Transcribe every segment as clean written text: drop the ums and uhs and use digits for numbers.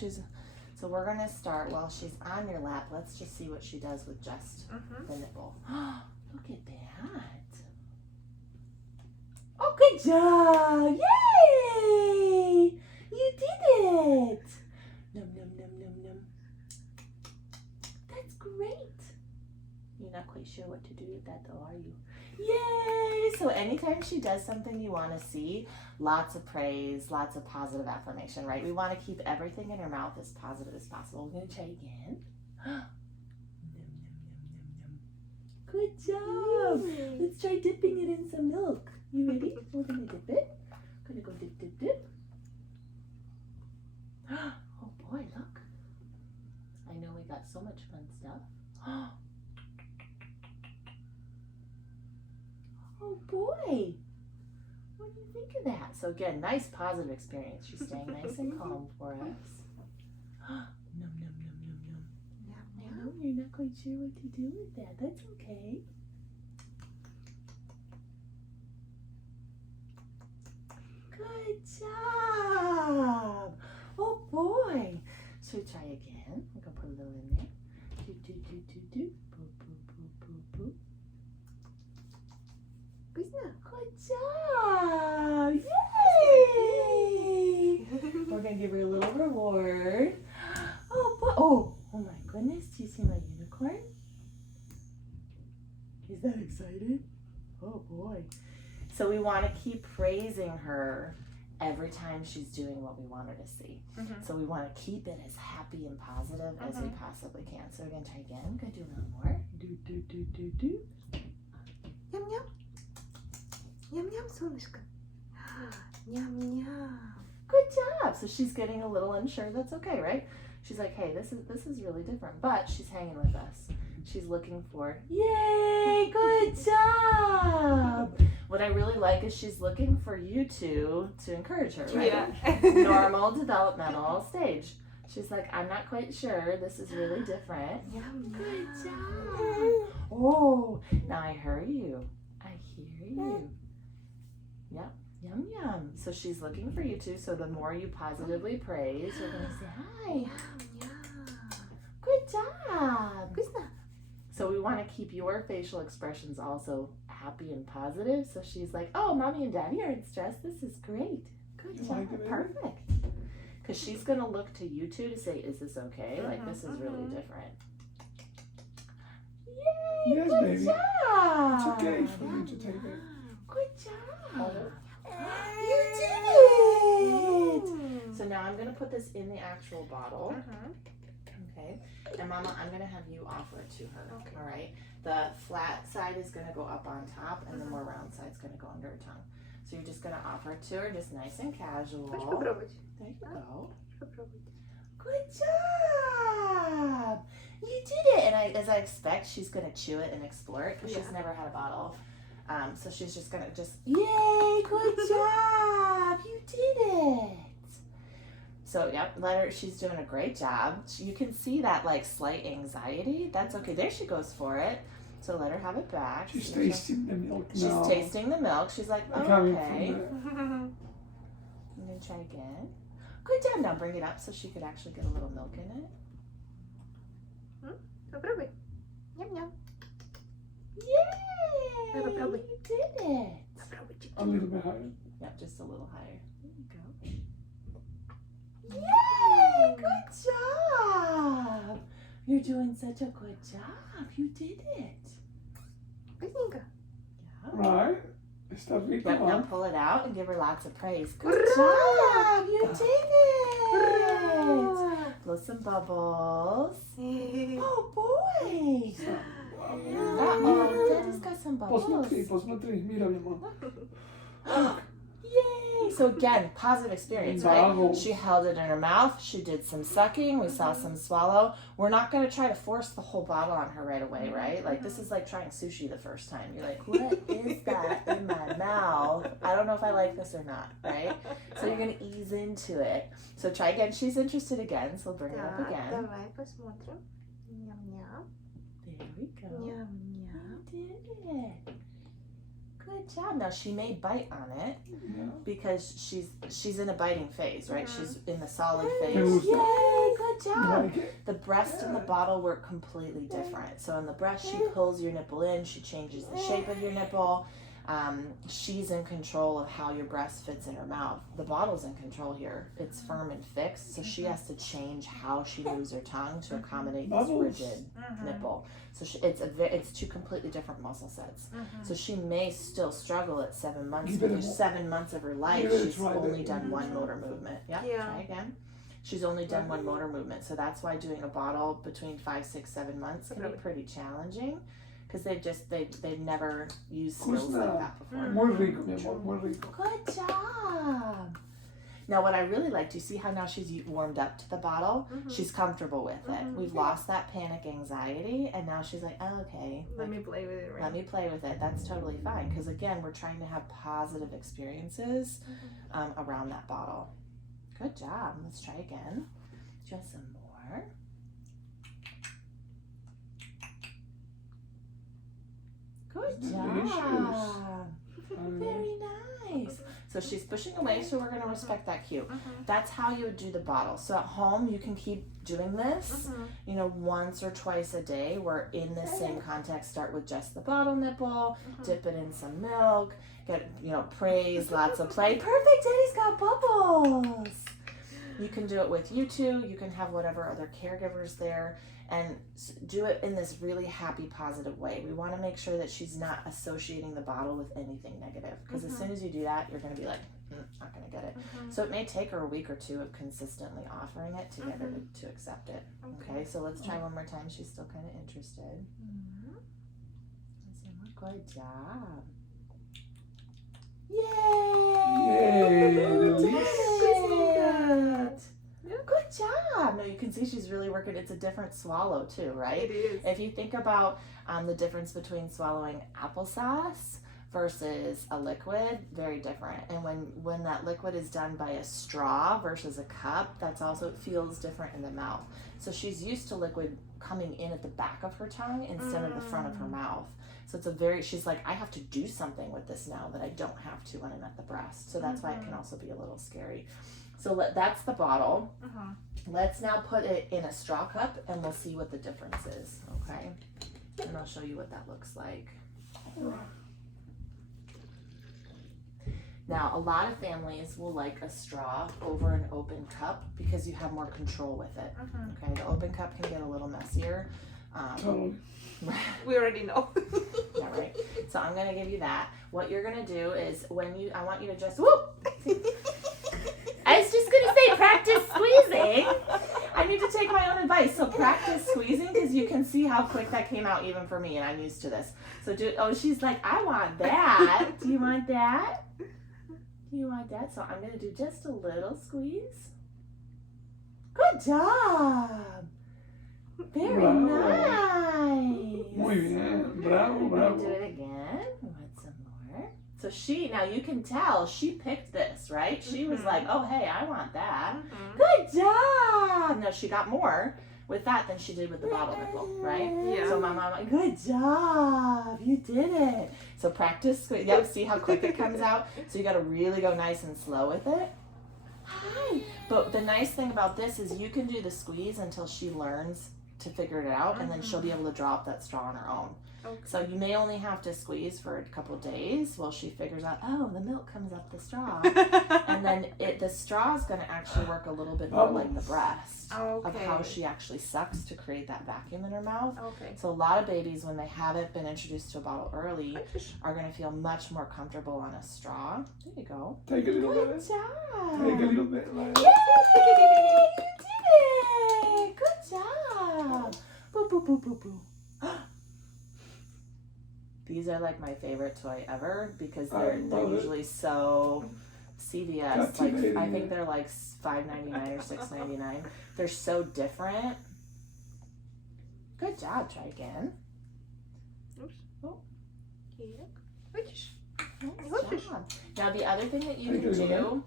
So we're going to start while she's on your lap. Let's just see what she does with just the nipple. Look at that. Oh, good job. Yay! You did it. Num, num, num, num, num. That's great. You're not quite sure what to do with that though, are you? Yay! So anytime she does something you want to see, lots of praise, lots of positive affirmation, right? We want to keep everything in her mouth as positive as possible. We're going to try again. Num, num, num, num, num. Good job. Let's try dipping it in some milk. You ready? We're going to dip it. Going to go dip, dip, dip. Oh boy, look. I know we got so much fun stuff. Oh boy, what do you think of that? So again, nice positive experience. She's staying nice and calm for us. Num, num, num, num, num. I know you're not quite sure what to do with that. That's okay. Good job. Oh boy. Should we try again? I'm gonna put a little in there. Do, do, do, do, do. Boo, boo, boo, boo, boo. Good job! Yay! We're gonna give her a little reward. Oh my goodness! Do you see my unicorn? Is that excited? Oh boy! So we want to keep praising her every time she's doing what we want her to see. So we want to keep it as happy and positive as we possibly can. So we're gonna try again. We're gonna do a little more. Do do do do do. Yum yum. Ням-ням, солнышко. Ням-ням. Good job. So she's getting a little unsure. That's okay, right? She's like, hey, this is really different. But she's hanging with us. She's looking for, yay, good job. What I really like is she's looking for you two to encourage her, right? Yeah. Normal developmental stage. She's like, I'm not quite sure. This is really different. Yum, Good job. Oh, now I hear you. I hear you. Yep, yum, yum. So she's looking for you too. So the more you positively praise, you're going to say, hi. Yum, yum. Good job. Вкусно? So we want to keep your facial expressions also happy and positive. So she's like, oh, mommy and daddy aren't stressed. This is great. Good job. Perfect. Because she's going to look to you two to say, is this okay? Like, this is really different. Yay, Yes, good baby. job. It's okay for you to take it. Good job. You did it. So now I'm going to put this in the actual bottle. Okay. And Mama, I'm going to have you offer it to her. Okay. All right. The flat side is going to go up on top and the more round side is going to go under her tongue. So you're just going to offer it to her just nice and casual. Хочешь попробовать? There you go. Попробуй. Good job. You did it. And as I expect, she's going to chew it and explore it because she's never had a bottle. So she's just going to yay, good job. You did it. So, yep, she's doing a great job. You can see that, like, slight anxiety. That's okay. There she goes for it. So let her have it back. She's tasting the milk She's now. tasting the milk. She's like, okay. I'm going to try again. Good job. Now bring it up so she could actually get a little milk in it. Попробуй. Ням-ням. Yay! Попробуй. You did it. Попробуй. A little bit higher. Yep, just a little higher. There you go. Yay! Good job! You're doing such a good job. You did it. Вкусненько. Yeah. Right? Está rico. Yep, now pull it out and give her lots of praise. Good job! You did it! Blow some bubbles. Oh boy! Uh-oh, Daddy's got some bubbles. Посмотри, mira, mi amor. Yay! So again, positive experience, right? Bravo. She held it in her mouth. She did some sucking. We saw some swallow. We're not going to try to force the whole bottle on her right away, right? Like, this is like trying sushi the first time. You're like, what is that in my mouth? I don't know if I like this or not, right? So you're going to ease into it. So try again. She's interested again, so bring it up again. Давай посмотрим. Ням-ням. There we go. Ням-ням. You did it. Good job. Now she may bite on it Yeah. because she's in a biting phase, right? She's in the solid phase. Me gusta. Yay! like it. The breast and the bottle work completely different. So in the breast, she pulls your nipple in, she changes the shape of your nipple. She's in control of how your breast fits in her mouth. The bottle's in control here. It's firm and fixed, so she has to change how she moves her tongue to accommodate this rigid nipple. So it's two completely different muscle sets. So she may still struggle at 7 months, because 7 months of her life she's only done one motor movement. Yep, try again. She's only done one motor movement, so that's why doing a bottle between 5, 6, 7 months can be pretty challenging, because they've never used skills like that before. Muy rico, mi amor, muy rico. Good job. Now what I really liked, you see how now she's warmed up to the bottle? She's comfortable with it. We've lost that panic anxiety, and now she's like, oh, okay. Let me play with it, right? Let me play with it. That's totally fine, because again, we're trying to have positive experiences around that bottle. Good job. Let's try again. Just some more. Good job. Very nice. So she's pushing away, so we're going to respect that cue. That's how you would do the bottle. So at home, you can keep doing this, you know, once or twice a day. We're in the same context. Start with just the bottle nipple, dip it in some milk, get, you know, praise, lots of play. Perfect, Daddy's got bubbles. You can do it with you two. You can have whatever other caregivers there, and do it in this really happy, positive way. We want to make sure that she's not associating the bottle with anything negative, because as soon as you do that, you're going to be like, not going to get it. So it may take her a week or two of consistently offering it to get her to accept it. Okay, so let's try one more time. She's still kind of interested. Good job. Yay! Good job. No, you can see she's really working. It's a different swallow too, right? It is. If you think about the difference between swallowing applesauce versus a liquid, very different. And when that liquid is done by a straw versus a cup, that's also, it feels different in the mouth. So she's used to liquid coming in at the back of her tongue instead of the front of her mouth. So it's she's like, I have to do something with this now that I don't have to when I'm at the breast. So that's why it can also be a little scary. So that's the bottle. Let's now put it in a straw cup, and we'll see what the difference is, okay? And I'll show you what that looks like. Now, a lot of families will like a straw over an open cup because you have more control with it, okay? The open cup can get a little messier. Totally. We already know. Yeah, right. So I'm gonna give you that. What you're gonna do is I want you to just, whoop! I was just gonna say practice squeezing. I need to take my own advice. So practice squeezing, because you can see how quick that came out even for me, and I'm used to this. So she's like, I want that. Do you want that? Do you want that? So I'm gonna do just a little squeeze. Good job. Very nice. Muy bien. Bravo, Do bravo. it again. We want some more. So now you can tell she picked this, right? She was like, oh, hey, I want that. Good job. No, she got more with that than she did with the bottle nipple, right? Yeah. So my mom, like, good job. You did it. So practice. Yep, see how quick it comes out? So you got to really go nice and slow with it. Hi. But the nice thing about this is you can do the squeeze until she learns to figure it out, and then she'll be able to drop that straw on her own. So you may only have to squeeze for a couple of days while she figures out, oh, the milk comes up the straw. And then the straw is going to actually work a little bit more like the breast of how she actually sucks to create that vacuum in her mouth. So a lot of babies, when they haven't been introduced to a bottle early, are going to feel much more comfortable on a straw. There you go. Take a little Good bit. job. Take a little bit. Right? Yay! You did it! Good job. Boo, boo, boo, boo, boo. These are like my favorite toy ever, because they're usually so CVS. Like I think they're like $5.99 or $6.99. They're so different. Good job. Try again. Oops. Oh. Yeah. Nice job. Now the other thing that you can do,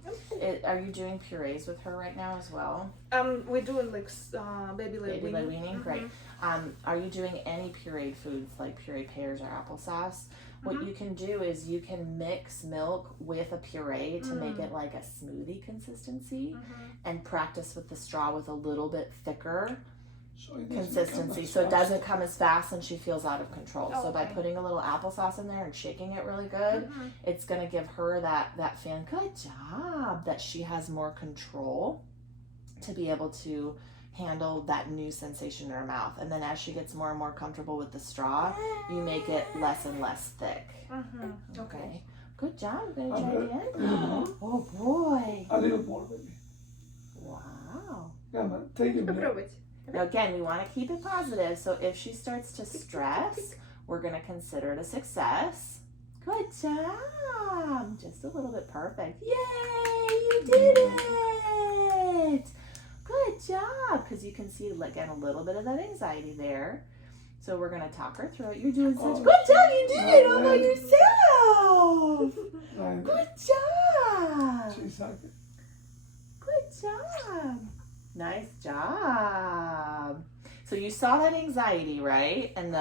are you doing purees with her right now as well? We're doing like baby led Baby led weaning. weaning, great. Are you doing any pureed foods like pureed pears or applesauce? What you can do is you can mix milk with a puree to make it like a smoothie consistency and practice with the straw with a little bit thicker consistency so it doesn't come as fast and she feels out of control. So by putting a little applesauce in there and shaking it really good, it's going to give her that feeling, good job, that she has more control to be able to handle that new sensation in her mouth. And then as she gets more and more comfortable with the straw, you make it less and less thick. Okay. Good job. We're going to try again. Oh boy. A little more, baby. Wow. Come on, take it. Попробуйте. Now again, we want to keep it positive. So if she starts to stress, we're going to consider it a success. Good job. Just a little bit perfect. Yay, you did it. Good job. Because you can see, again, a little bit of that anxiety there. So we're going to talk her through it. You're doing such good job. You did it all by yourself. Good job. Good job. Nice job. So you saw that anxiety, right? And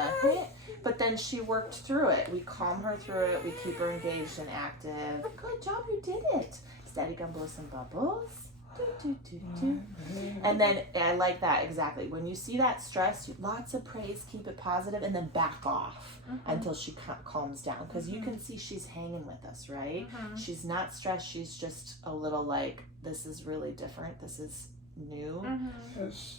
but then she worked through it. We calm her through it. We keep her engaged and active. Good job, you did it. Steady, gonna blow some bubbles. Do, do, do, do. And then I like that exactly. When you see that stress, lots of praise, keep it positive, and then back off until she calms down. Because you can see she's hanging with us, right? She's not stressed. She's just a little like, this is really different. This is new,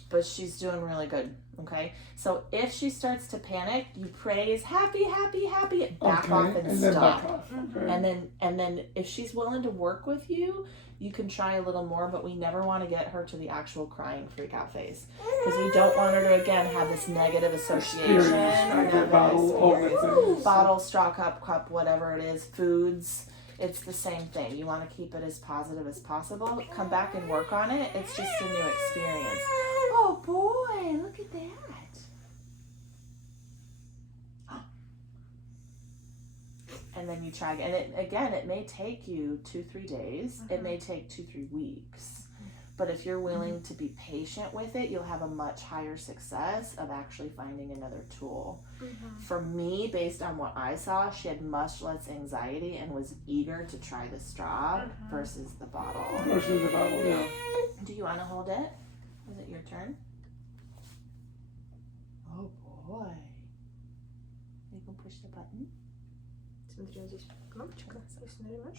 but she's doing really good. Okay, so if she starts to panic, you praise, happy, happy, happy, back off and stop. And then if she's willing to work with you, you can try a little more, but we never want to get her to the actual crying freak out phase because we don't want her to again have this negative association or negative experience. Bottle, straw cup, whatever it is, foods. It's the same thing. You want to keep it as positive as possible. Come back and work on it. It's just a new experience. Oh boy, look at that. And then you try again. And it may take you 2-3 days. It may take 2-3 weeks. But if you're willing to be patient with it, you'll have a much higher success of actually finding another tool. For me, based on what I saw, she had much less anxiety and was eager to try the straw versus the bottle. Yeah. Do you want to hold it? Is it your turn? Oh boy. You can push the button. Смотри, вот здесь кнопочка, если нажимаешь.